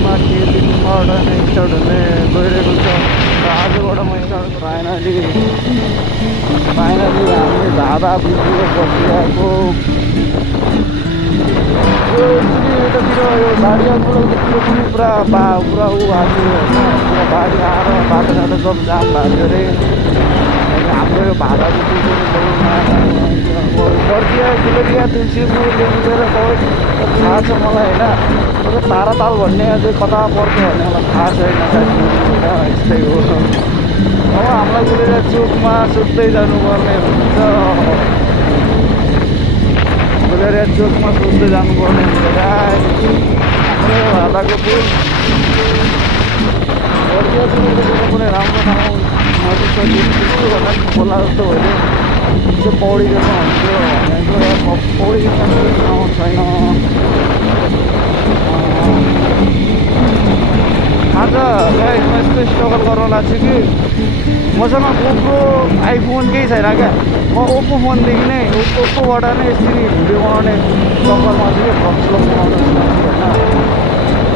माथि दिनबाट नै स्टार्ट हुने गइरहेको छ र आजबाट म स्टार्ट फाइनली हामी धाँधा बिग्रियो बसिरहेको यो यतातिर यो बारीतिर पनि पुरा पुरा ऊ आएको पुरा बाढी आएर बाटोसाटो सब जाम भएको अरे हाम्रो यो भाडा बर्दिया गुलेरिया तुलसीपुर लेखेर थाहा छ मलाई होइन तर ताराताल भन्ने अझै कता पर्छ भन्ने मलाई थाहा छैन यस्तै हो अब हामीलाई गुलेरिया चोकमा सोध्दै जानुपर्ने हुन्छ गुलेरिया चोकमा सोध्दै जानुपर्ने हुन्छ हाम्रो भाडाको पुल बर्दिया पुलको कुनै राम्रो ठाउँ नजिक खोला जस्तो भयो त्यो पौडी खेल्न हुन्थ्यो भनेको पौडी खेल्न ठाउँ छैन आज म यस्तो स्ट्रगल गर्न लाग्छु कि मसँग गोप्रो आइफोन केही छैन क्या म ओप्पो फोनदेखि नै ओप्पोबाट नै यसरी भिडियो बनाउने चक्करमा चाहिँ भ्लग बनाउनु होइन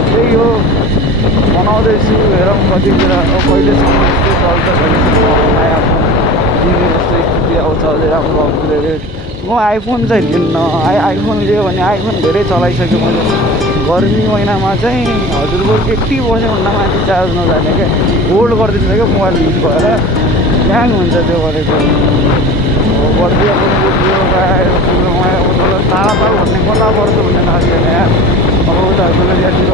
त्यही हो बनाउँदैछु हेरौँ कतिखेर कहिलेसम्म यस्तै चल्छ कहिलेसम्म नयाँ यस्तो स्थिति आउँछ अझै राम्रो आउँछ म आइफोन चाहिँ लिन्न आइफोन लियो भने आइफोन धेरै चलाइसक्यो मैले गर्मी महिनामा चाहिँ हजुरको 80% माथि चार्ज नजाने क्या होल्ड गरिदिन्छ क्या मोबाइल हिट भएर ह्याङ हुन्छ त्यो गरेको बर्दिया पनि बुझ्यो ताराताल भन्ने कता पर्छ भन्ने थाहा छैन यहाँ अब उता गुलेरियातिर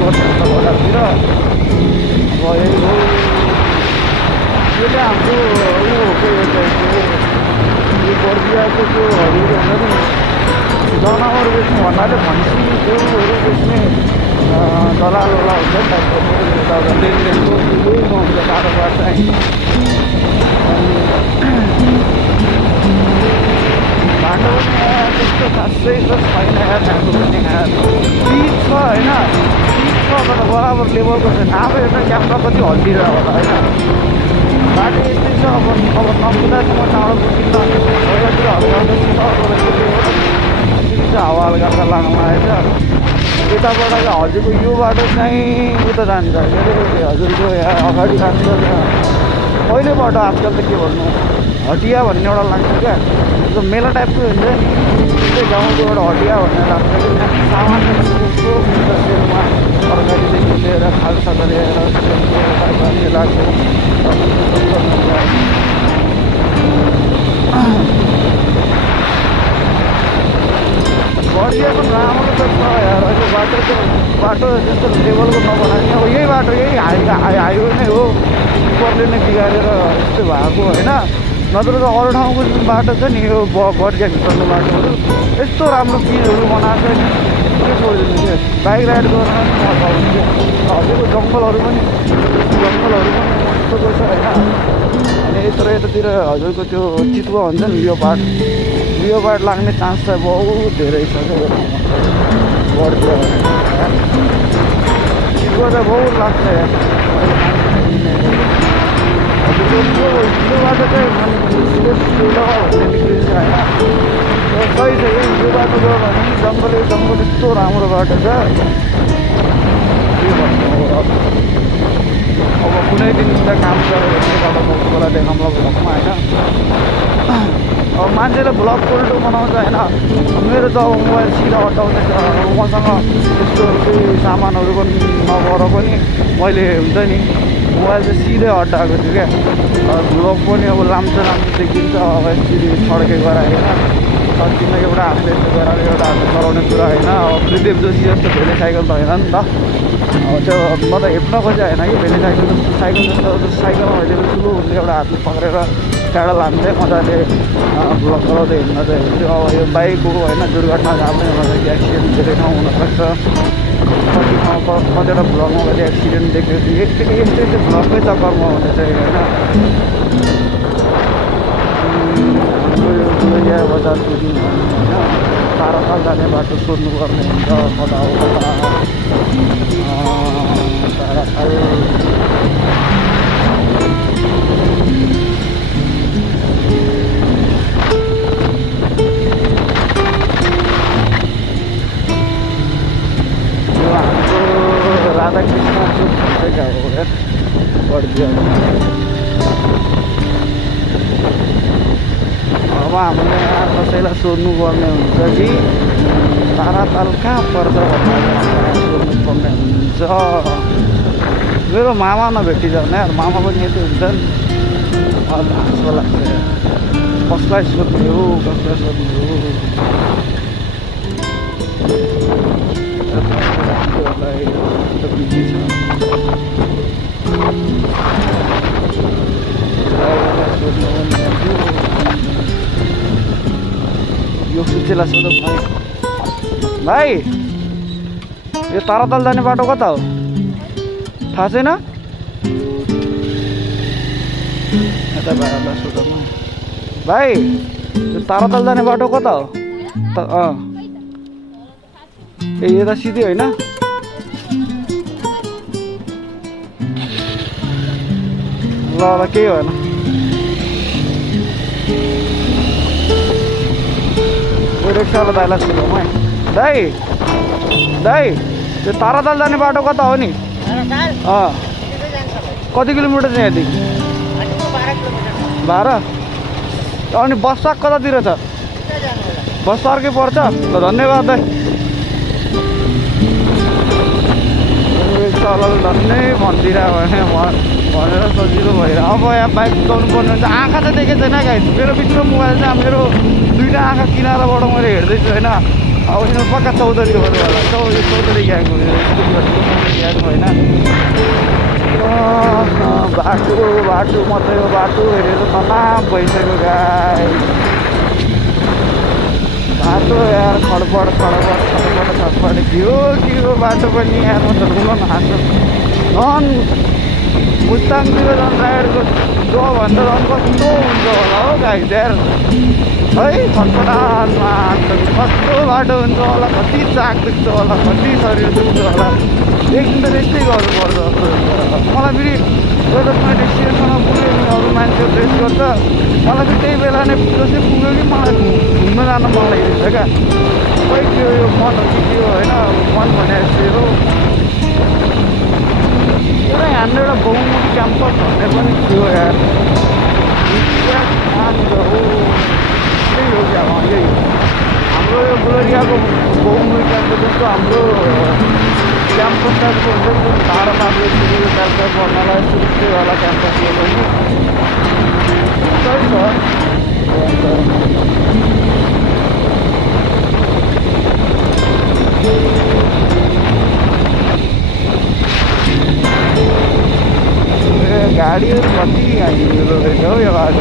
पर्छ घरतिर अब यही हो यो चाहिँ हाम्रो ऊ हो के यो बर्दियाको त्योहरू हुन्छ नि जनावर बेच्ने भन्नाले भैँसी गोरुहरू बेच्ने दलाल होला हुन्छ नि त लेनदेनको यही हुन्छ कारोबार चाहिँ बाटो पनि त्यस्तो खासै त छैन यहाँ त्यहाँको पनि पिच छ होइन पिच छ तर बराबर लेभलको छैन अब एउटा क्यामेरा कति हल्लिरहेको होला होइन बाटो यस्तै छ अब नपुग्दासम्म टाढो पुगिन्न पहिलातिर हावा हल्का लाग्न लागेको छ यताबाट चाहिँ हजुरको यो बाटो चाहिँ उता जान्छ के अरे हजुरको यहाँ अगाडि जान्छ पहिलो बाटो आजकल त के भन्नु हटिया भन्ने एउटा लाग्छ क्या त्यो मेला टाइपको हुन्छ नि त्यस्तै गाउँको एउटा हटिया भन्ने लाग्छ कि सामान त्यस्तो सेलमा तरकारीदेखि लिएर खालसाजा लिएर लाग्छ बर्दियाको राम्रो त छ यार अहिले बाटो त्यस्तो लेभलको नबनाउने अब यही बाटो यही हाइवे नै हो उपरले नै बिगारेर यस्तो भएको होइन नत्र त अरू ठाउँको जुन बाटो छ नि यो बर्दियाभित्रको बाटोहरू यस्तो राम्रो पिचहरू बनाएको छ नि के छोडिदिनु क्या बाइक राइड गर्न पनि मजा आउँछ हजुरको जङ्गलहरू पनि मजाको छ होइन अनि यतातिर हजुरको त्यो चितुवा हुन्छ नि यो पार्ट लाग्ने चान्स चाहिँ बहुत धेरै छ क्या बर्दिया चितुवा चाहिँ बहुत लाग्छ यो बाटो चाहिँ निक्लिन्छ होइन सही छ यो बाटो गयो भने जङ्गल यस्तो राम्रो बाटो छ के भन्नु अब कुनै दिन काम गरेर बाटो मलाई देखाउँला भ्लगमा होइन अब मान्छेले भ्लग उल्टो बनाउँछ होइन मेरो त अब मोबाइल सिधा हटाउँदैछ मसँग त्यस्तो केही सामानहरू पनि नभएर पनि मैले हुन्छ नि मोबाइल चाहिँ सिधै हटाएको छु क्या भ्लग पनि अब लाम्चो देखिन्छ अब यसरी छड्के गरायो होइन किनकि एउटा हातले यस्तो गराएर एउटा हातले चलाउने कुरा होइन अब त्रिदेव जोशी जस्तो भेले साइकल त होइन नि त अब त्यो म त हेप्न खोजेँ होइन कि भेले साइकल जस्तो साइकलमा अहिले पनि ठुलो हुन्छ एउटा हातले पक्रेर टाढा लान्थेँ मजाले भ्लग गराउँदै हिँड्न चाहिँ अब यो बाइक हो होइन दुर्घटना जाँदै हुँदाखेरि एक्सिडेन्ट धेरै ठाउँ हुनसक्छ कति ठाउँ कतिवटा भ्लगमा मैले एक्सिडेन्ट देखेको थिएँ यस्तै भ्लगकै चक्करमा हुने चाहिँ होइन हाम्रो यो गुलेरिया बजार पुग्यौँ भने होइन ताराताल जाने बाटो सोध्नुपर्ने हुन्छ कता हो कता ताराताल राधा कृष्ण चुप क्या हो गया पड़ दिया। अब हामीले यहाँ कसैलाई सोध्नुपर्ने हुन्छ कि ताराताल कहाँ पर्छ भनेर सोध्नुपर्ने हुन्छ। मेरो मामा नभेटिजाने यार, मामा पनि यति हुन्छ नि। हाँसो लाग्छ कसलाई सोध्ने हो कसलाई सोध्ने हो। बिजी छ यो सुन्छेलाई सोधौँ भाइ, यो ताराताल जाने बाटो कता हो थाहा छैन? यता भाइहरूलाई सोधौँ भाइ, यो ताराताल जाने बाटो कता हो? ए यता सिधै होइन? ल ल केही भएन। रिक्सावाला दाइलाई सोधौँ है। दाइ दाइ, त्यो ताराताल जाने बाटो कता हो नि? कति किलोमिटर छ यहाँदेखि? 12। अनि बस स्टप कतातिर छ? बस अर्कै पर्छ। ल धन्यवाद दाइ। रिक्सावालाले धन्नै भनिदिरहेको भनेर सजिलो भइरहेको। अब यहाँ बाइक कुदाउनु पर्ने हुन्छ। आँखा चाहिँ देखेको छैन गाइस, मेरो बिचमा मोबाइल चाहिँ मेरो दुईवटा आँखा किनाराबाट मैले हेर्दैछु होइन। अब यिनीहरू पक्का चौधरी हो होला, चौधरी ग्याङको ग्याङ होइन। बाटो बाटो मात्रै हो, बाटो हेरेर तनाव भइसक्यो गाइस। बाटो यार खडबड के हो बाटो पनि यार। म त रुन हाँस्छु। झन् मुस्ताङतिर झन् राइडको जोभन्दा झन् कस्तो हुन्छ होला हो गाइस यार है। खटपटानमा कस्तो बाटो हुन्छ होला, कति चाक दुख्छ होला, कति शरीर दुख्छ होला। एकदिन त रेस्टै गर्नुपर्छ। मलाई फेरि जसमा डेस्टिनेसनमा पुग्यो भने अरू मान्छे रेस्ट गर्छ, मलाई फेरि त्यही बेला नै जस्तै पुग्यो कि मलाई घुम्न जान मन लागिरहेछ क्या। खै के हो यो मन हो कि के हो होइन, मन भने जस्तै हो। एउटा हाम्रो एउटा बहुमुखी क्याम्पस भन्ने पनि थियो यार। कहाँनिर हो त्यही हो क्या यही हाम्रो यो गुलरियाको बहुमुखी क्याम्पस जस्तो हाम्रो क्याम्पस टाइपको हुन्छ नि, टाढो टाढो टाइपको पढ्नलाई सुरुवाला क्याम्पस हो पनि सही छ। गाडीहरू कति हिँड्दो रहेछ हौ यो बाटो।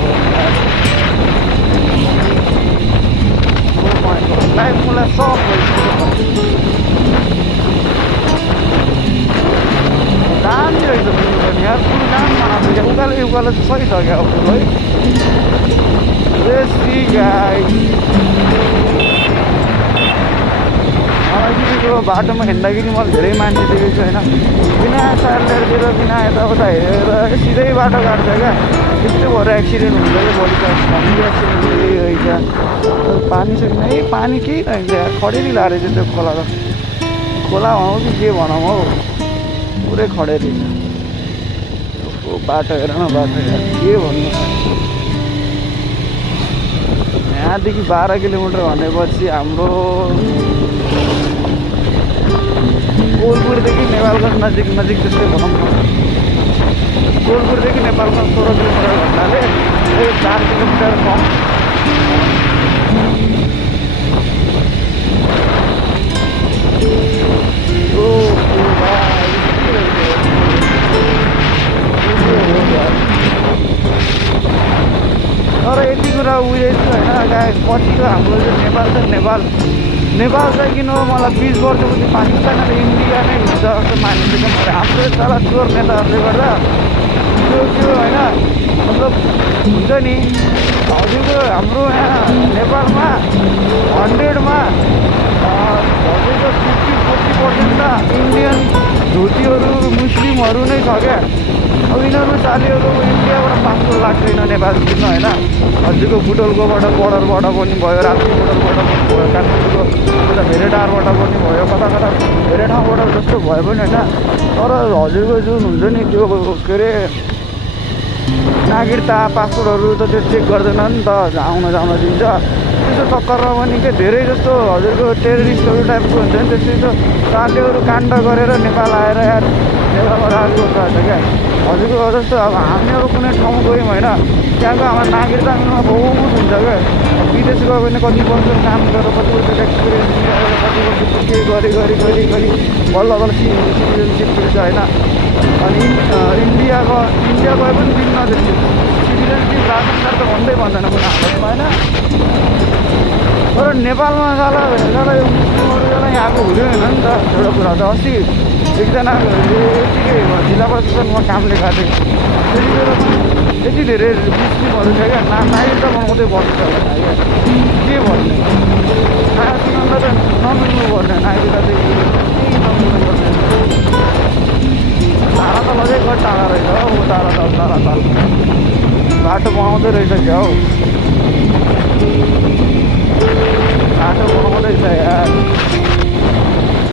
लाइफ मलाई सब भइसक्यो। दामी रहेछ फुल पनि यार, फुल दाम बनाएको उकालो उकालो चाहिँ सही छ क्या फुल है। रेसी गाई मलाई चाहिँ बाटोमा हिँड्दाखेरि मैले धेरै मान्छे देखेको छु होइन। बिना साइडतिर बिना यताउता हेरेर सिधै बाटो काट्छ क्या। त्यस्तो भएर एक्सिडेन्ट हुन्छ क्या। बडी भन्ने एक्सिडेन्ट रहेछ। पानी छ कि नै पानी केही रहेछ यार, खडेरी लाएर चाहिँ त्यो खोला त खोला भनौँ कि के भनौँ हौ, पुरै खडेरी छ। बाटो हेर न बाटो यार, के भन्नु। यहाँदेखि 12 किलोमिटर भनेपछि हाम्रो कोलपुरदेखि नेपालगञ्ज नजिक त्यस्तै भनौँ न। कोलपुरदेखि नेपालगञ्ज 16 किलोमिटर भन्नाले 4 किलोमिटर कम। तर यति कुरा उयो छ होइन गाइस, पछिको हाम्रो जो नेपाल छ, नेपाल चाहिँ किन मलाई 20 वर्षपछि पाकिस्तान र इन्डिया नै हुन्छ जस्तो मानिन्छ। हाम्रो साला चोर नेताहरूले गर्दा त्यो होइन, मतलब हुन्छ नि हजुरको हाम्रो यहाँ नेपालमा 100 मा भोटेको 50-40% त इन्डियन धोतीहरू मुस्लिमहरू नै छ क्या। अब यिनीहरू चालिएको इन्डियाबाट पासपोर्ट लाग्दैन नेपाल किन्न होइन। हजुरको बुटोलकोबाट बोर्डरबाट पनि भयो, राप्ती बोर्डरबाट पनि भयो, काठमाडौँको उता भेरेटारबाट पनि भयो, कता कता धेरै ठाउँबाट जस्तो भयो पनि होइन। तर हजुरको जुन हुन्छ नि त्यो के अरे नागरिकता पासपोर्टहरू त त्यो चेक गर्दैन नि त, आउन जान दिन्छ। त्यस्तो चक्करमा पनि के धेरै जस्तो हजुरको टेररिस्टहरू टाइपको हुन्छ नि, त्यस्तो चालेहरू काण्ड गरेर नेपाल आएर यार नेपालमा राज गर्छ क्या। हजुरको जस्तो अब हामीहरू कुनै ठाउँ गयौँ होइन, त्यहाँको हाम्रो नागरिकतामा बहुत हुन्छ क्या। विदेश गयो भने कति वर्ष काम गरेर कति वर्ष एक्सपिरियन्स कति वर्ष के गरी बल्ल बल्ल सिटिजनसिप मिल्छ होइन। अनि इन्डिया गए पनि दिन्न त्यस्तो सिटिजनसिप रासन कार्ड त भन्दै भन्दैन कुनै हालतमा होइन। तर नेपालमा जाला यो मुस्लिमहरू यहाँको हुँदैन नि त। एउटा कुरा त अस्ति एकजना यतिकै जिल्ला प्रशासनमा कामले गएको थिएँ, त्यतिखेर पनि यति धेरै मुस्लिमहरू छ क्या, नागरिकता बनाउँदै बस्छ होला क्या। के भन्ने तिनीहरूलाई त नमिल्नु पर्ने नागरिकता चाहिँ केही नमिल्नु पर्ने। तारा तल चाहिँ कति टाढा रहेछ हौ, तारा तल बाटो बनाउँदै रहेछ क्या हौ, बाटो बनाउँदैछ यार।